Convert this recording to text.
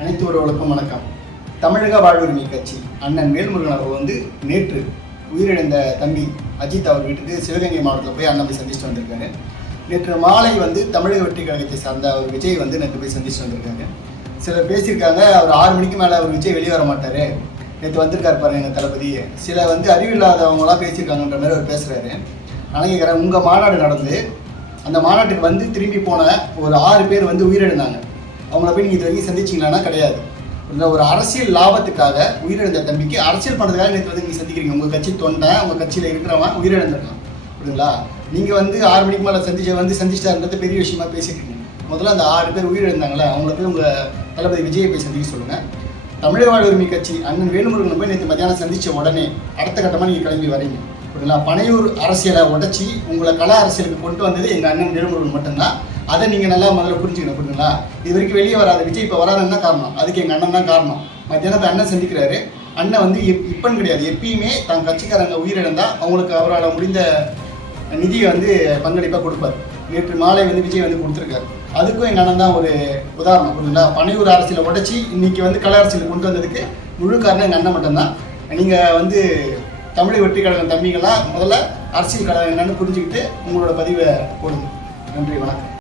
அனைத்து உறவுகளுக்கும் வணக்கம். தமிழக வாழ்வுரிமை கட்சி அண்ணன் வேல்முருகன் அவர்கள் வந்து நேற்று உயிரிழந்த தம்பி அஜித் அவர் வீட்டுக்கு சிவகங்கை மாவட்டத்தில் போய் அண்ணன் போய் சந்திச்சுட்டு வந்திருக்காரு. நேற்று மாலை வந்து தமிழக வெற்றி கழகத்தை சார்ந்த அவர் விஜய் வந்து நேற்று போய் சந்திச்சுட்டு வந்திருக்காங்க சிலர் பேசியிருக்காங்க அவர் ஆறு மணிக்கு மேலே அவர் விஜய் வெளியே வர மாட்டார். நேற்று வந்திருக்காரு பாருங்க எங்கள் தளபதி. சில வந்து அறிவில்லாதவங்களாம் பேசியிருக்காங்கன்ற மாதிரி அவர் பேசுகிறாரு ஆனால் உங்கள் மாநாடு நடந்து அந்த மாநாட்டுக்கு வந்து திரும்பி போன ஒரு ஆறு பேர் வந்து உயிரிழந்தாங்க. அவங்கள போய் நீங்கள் இது வரைக்கும் சந்திச்சிங்களான்னா கிடையாது. இந்த ஒரு அரசியல் லாபத்துக்காக உயிரிழந்த தம்பிக்கு அரசியல் பண்ணுறதுக்காக நேற்று வந்து நீங்கள் சந்திக்கிறீங்க. உங்கள் கட்சி தொண்டை உங்கள் கட்சியில் இருக்கிறவன் உயிரிழந்திருக்கான் புரியுதுங்களா? நீங்கள் வந்து ஆறு மணிக்கு மேலே சந்திச்ச வந்து சந்திச்சிட்டாருன்றது பெரிய விஷயமா பேசியிருக்கீங்க முதல்ல அந்த ஆறு பேர் உயிரிழந்தாங்களே அவங்கள போய் உங்கள் தளபதி விஜயை போய் சந்திக்க சொல்லுங்கள் தமிழக வாழ்வுரிமை கட்சி அண்ணன் வேலுமுருகன் போய் நேற்று மத்தியானம் சந்தித்த உடனே அடுத்த கட்டமாக நீங்கள் கிளம்பி வரீங்க. புரியுதுங்களா? பனையூர் அரசியலை உடச்சி உங்களை கலா அரசியலுக்கு கொண்டு வந்தது எங்கள் அண்ணன் வேலுமுருகன் மட்டும்தான். அதை நீங்கள் நல்லா முதல்ல புரிஞ்சுக்கணும் புரியுங்களா இது வரைக்கும் வெளியே வராது விஜய் இப்போ வராதுன்னு காரணம். அதுக்கு எங்கள் அண்ணன் தான் காரணம். மத்தியானம் அண்ணன் சந்திக்கிறாரு. அண்ணன் வந்து எப் இப்பன்னு கிடையாது. எப்பயுமே தன் கட்சிக்காரங்க உயிரிழந்தால் அவங்களுக்கு அவரால் முடிந்த நிதியை வந்து பங்களிப்பாக கொடுப்பார். நேற்று மாலை வந்து விஜய் வந்து கொடுத்துருக்காரு. அதுக்கும் எங்கள் அண்ணன் தான் ஒரு உதாரணம் புரியுங்களா பனையூர் அரசியலை உடச்சி இன்னைக்கு வந்து கல அரசியல் கொண்டு வந்ததுக்கு முழு காரணம் எங்கள் அண்ணன் மட்டும்தான். நீங்கள் வந்து தமிழக வெற்றி கழகம் தம்பிகளா முதல்ல அரசியல் கழகம் என்னன்னு புரிஞ்சுக்கிட்டு உங்களோட பதிவை போடுங்க. நன்றி வணக்கம்.